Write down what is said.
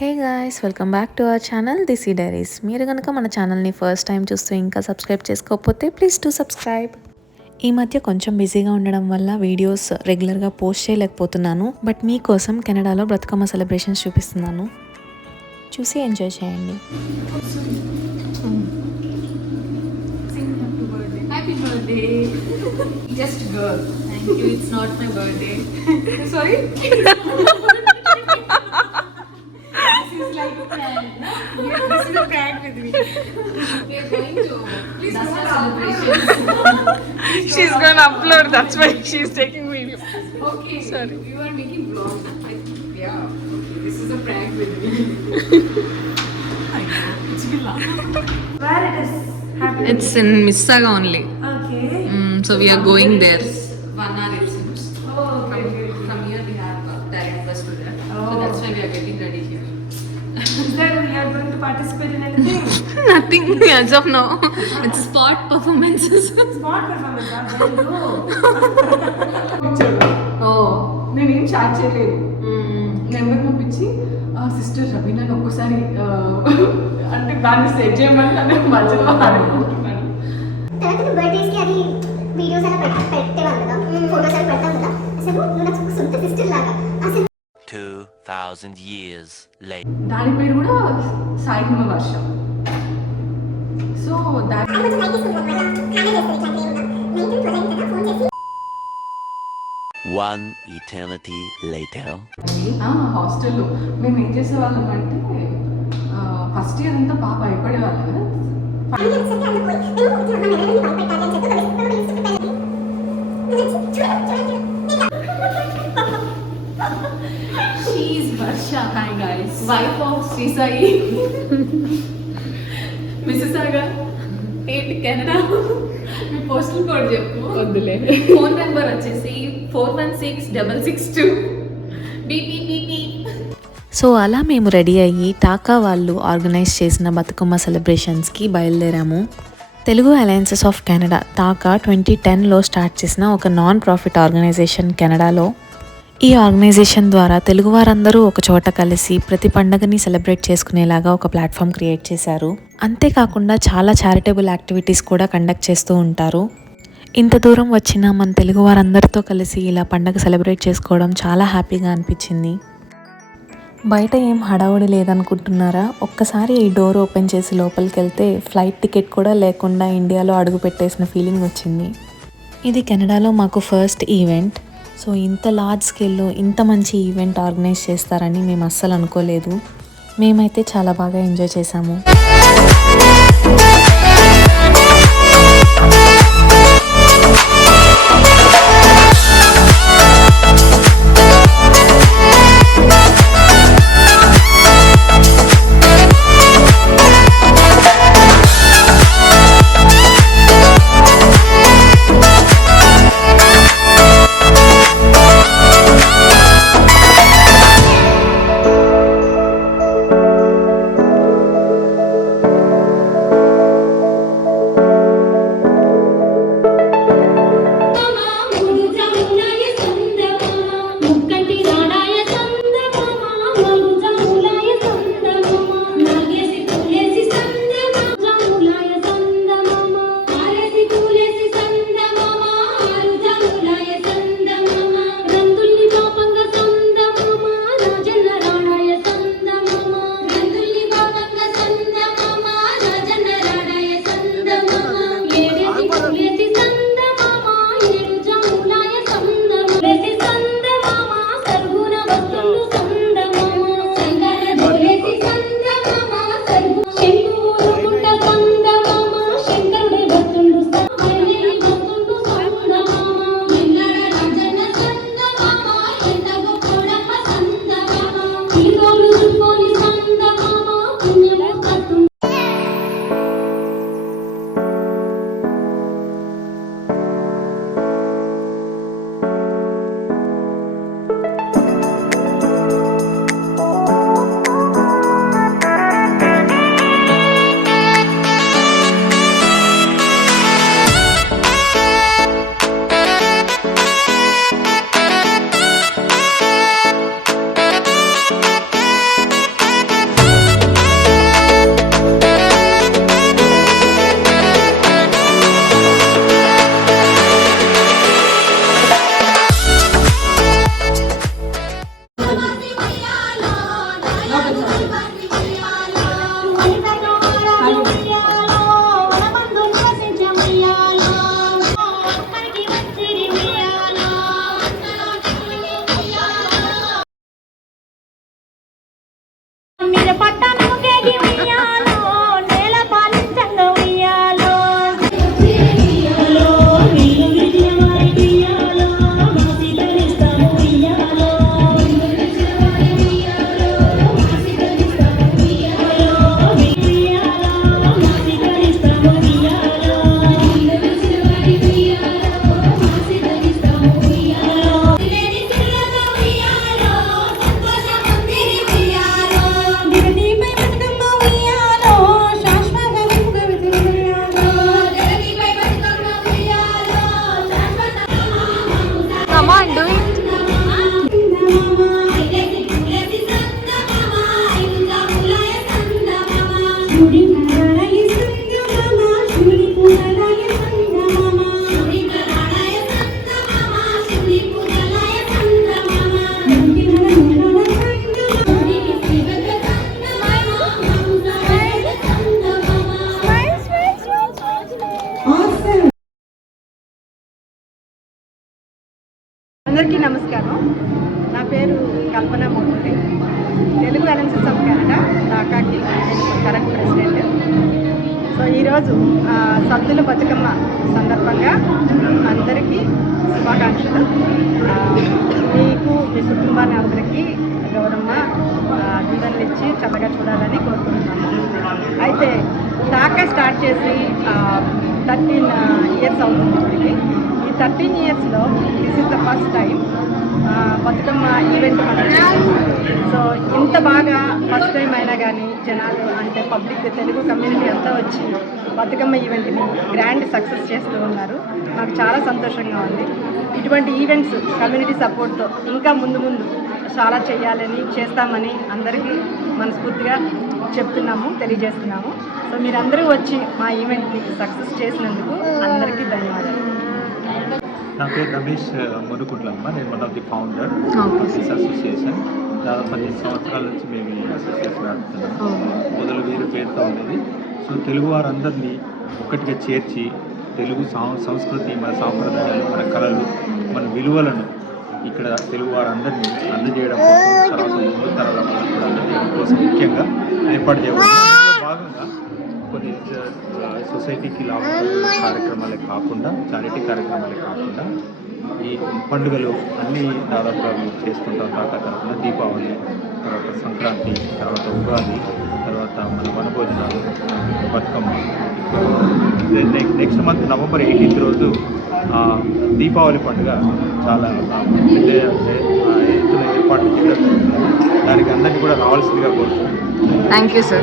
Hey guys, welcome back to our channel DiSi Diaries. మీరు కనుక మన ఛానల్ని ఫస్ట్ టైం చూస్తూ ఇంకా సబ్స్క్రైబ్ చేసుకోకపోతే ప్లీజ్ టు సబ్స్క్రైబ్. ఈ మధ్య కొంచెం బిజీగా ఉండడం వల్ల వీడియోస్ రెగ్యులర్గా పోస్ట్ చేయలేకపోతున్నాను. బట్ మీకోసం కెనడాలో బ్రతుకమ్మ సెలబ్రేషన్స్ చూపిస్తున్నాను, చూసి ఎంజాయ్ చేయండి. Happy birthday. Just girl. Thank you. It's not my birthday. Sorry? This is like a prank. This is a prank with me. We are going to Dasara celebrations. She's gonna upload, that's why she's taking video. Okay. Sorry. You are making vlog. Yeah. Okay. This is a prank with me. I know. It's Villa. Where it is happening? It's in Mississauga only. Okay. So we are going there. 1 hour it seems. Oh, okay. From here we have direct bus to there. So Oh. that's why we are getting ready here. Then we are going to participate in anything? Nothing as of now. It's spot performances. Sport performance, then go. Oh. నేనేం chat చేయలేదు. Number పంపించి sister Raveena ఒక్కసారి అంటే దాన్ని set చేయమని నన్ను మధ్యలో ఆడుకుంటున్నాను. తర్వాత బర్త్డేస్కి అది వీడియోస్ అలా పెట్టేవాళ్ళు కదా, ఫోటోస్ అలా పెడతాం కదా, అసలు నువ్వు నాకు సొంత సిస్టర్ లాగా. అసలు 2000 years later. దాని పేరు కూడా సాయిమ వర్షం. సో దాని అది కొంచెం లైక్ తీసుకుంటాం కదా, హ్యాండిల్ చేస్తారు ఇట్లా ఏమన్నా 19 12 కదా, ఫోన్ చేసి One eternity later. హాస్టల్లో మేము ఏం చేసేవాళ్ళం అంటే ఫస్ట్ ఇయర్ అంతా బాగా భయపడేవాళ్ళం కదా. అన్ని ఒకసారి అలా పోయి మేము ఇట్లా మన ఎవరిని భయపెట్టాలి అని చెప్పి ఒక లిస్ట్ పెట్టాలి. చూడండి She is Varsha. Hi guys. Wife of DiSi. Mississauga. ఏంటి కెనడా? మీ పోస్టల్ కోడ్ చెప్పు. వద్దులే. ఫోన్ నెంబర్ వచ్చేసి 416662 BPPP. సో అలా మేము రెడీ అయ్యి టాకా వాళ్ళు ఆర్గనైజ్ చేసిన బతుకమ్మ సెలబ్రేషన్స్కి బయలుదేరాము. Telugu alliances of Canada TACA 2010లో స్టార్ట్ చేసిన ఒక నాన్ ప్రాఫిట్ ఆర్గనైజేషన్ కెనడాలో. ఈ ఆర్గనైజేషన్ ద్వారా తెలుగు వారందరూ ఒక చోట కలిసి ప్రతి పండగని సెలబ్రేట్ చేసుకునేలాగా ఒక ప్లాట్ఫామ్ క్రియేట్ చేశారు. అంతేకాకుండా చాలా చారిటబుల్ యాక్టివిటీస్ కూడా కండక్ట్ చేస్తూ ఉంటారు. ఇంత దూరం వచ్చిన మన తెలుగు వారందరితో కలిసి ఇలా పండగ సెలబ్రేట్ చేసుకోవడం చాలా హ్యాపీగా అనిపించింది. బయట ఏం హడావుడి లేదనుకుంటున్నారా? ఒక్కసారి ఈ డోర్ ఓపెన్ చేసి లోపలికి వెళ్తే ఫ్లైట్ టికెట్ కూడా లేకుండా ఇండియాలో అడుగు పెట్టేసిన ఫీలింగ్ వచ్చింది. ఇది కెనడాలో మాకు ఫస్ట్ ఈవెంట్. సో ఇంత లార్జ్ స్కేల్లో ఇంత మంచి ఈవెంట్ ఆర్గనైజ్ చేస్తారని మేము అస్సలు అనుకోలేదు. మేమైతే చాలా బాగా ఎంజాయ్ చేశాము. Come on, do it. అందరికీ నమస్కారం. నా పేరు Kalpana Mohudi. Telugu alliance of Canada టాకాకి కరెంట్ ప్రెసిడెంట్. సో ఈరోజు సద్దుల బతుకమ్మ సందర్భంగా అందరికీ శుభాకాంక్షలు. మీకు మీ కుటుంబాన్ని అందరికీ గౌరమ్మ దీవెనలు ఇచ్చి చల్లగా చూడాలని కోరుకుంటున్నాను. అయితే టాకా స్టార్ట్ చేసి 13 ఇయర్స్ అవుతుంది ఇప్పటికి. ఈ 13 ఇయర్స్లో this is the first time Bathukamma event మనం. సో ఇంత బాగా ఫస్ట్ టైం అయినా కానీ జనాలు అంటే పబ్లిక్ తెలుగు కమ్యూనిటీ అంతా వచ్చి బతుకమ్మ ఈవెంట్ని గ్రాండ్ సక్సెస్ చేస్తూ ఉన్నారు. నాకు చాలా సంతోషంగా ఉంది. ఇటువంటి ఈవెంట్స్ కమ్యూనిటీ సపోర్ట్తో ఇంకా ముందు చాలా చేయాలని చేస్తామని అందరికీ మనస్ఫూర్తిగా తెలియజేస్తున్నాము. సో మీరందరూ వచ్చి మా ఈవెంట్ని సక్సెస్ చేసినందుకు అందరికీ ధన్యవాదాలు. నా పేరు రమేష్ మునుకుంట్లమ్మ. నేను one of the founder this association. దాదాపు 15 సంవత్సరాల నుంచి మేము ఈ అసోసియేషన్ నడుపుతున్నాము. మొదలు వేరు పేరుతో ఉండేది. సో తెలుగు వారందరినీ ఒక్కటిగా చేర్చి తెలుగు సంస్కృతి, మన సాంప్రదాయాలు, మన కళలు, మన విలువలను ఇక్కడ తెలుగు వారందరినీ అందజేయడం కోసం, తర్వాత ముందు తరాల వాళ్ళకు కూడా అందజేయడం కోసం ముఖ్యంగా ఏర్పాటు చేయబడింది. అందులో భాగంగా కొన్ని సొసైటీకి లాభపడే కార్యక్రమాలే కాకుండా, చారిటీ కార్యక్రమాలే కాకుండా ఈ పండుగలు అన్నీ దాదాపుగా చేస్తుంటాం. టాటా తరఫున దీపావళి, తర్వాత సంక్రాంతి, తర్వాత ఉగాది, తర్వాత మన వనభోజనాలు, Bathukamma. Next month November 18th రోజు దీపావళి పండుగ చాలా పెద్ద ఎత్తున ఏర్పాటు చేయడం జరుగుతుంది. దానికి అందరినీ కూడా రావాల్సిందిగా కోరుతున్నాను. Thank you, sir.